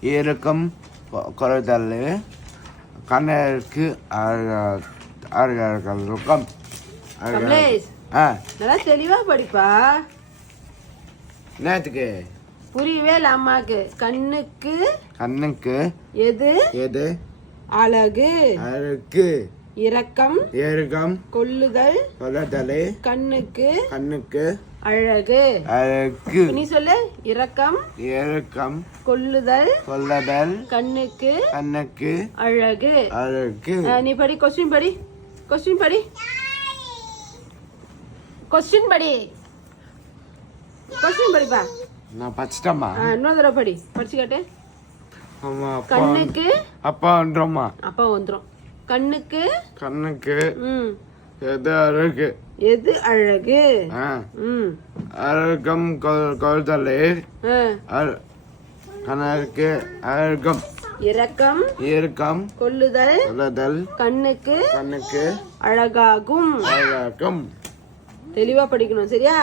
இறுக்கம் குறைதல் கண்ணிற்கு அழகம் நல்லா தெளிவா படிப்பா. நேத்துக்கு புரியவே இல்ல அம்மாக்கு. கண்ணுக்கு எது எது அழகு இரக்கம் கொள்ளுதல் கண்ணுக்கு அழகு. நீ சொல்லு. இரக்கம் கொள்ளுதல் கண்ணுக்கு அழகு. நீ படி. கொஸ்டின் படிப்பா. நான் படிச்சிட்டேம்மா. இன்னொரு தடவை படிச்சு காட்டு. கண்ணுக்கு அப்பா வந்துடும். கண்ணுக்கு எது அழகு அழகம் கொள்தல் கண்ணுக்கு அழகம் இரக்கம் கொள்ளுதல் கண்ணுக்கு அழகாகும். தெளிவா படிக்கணும். சரியா?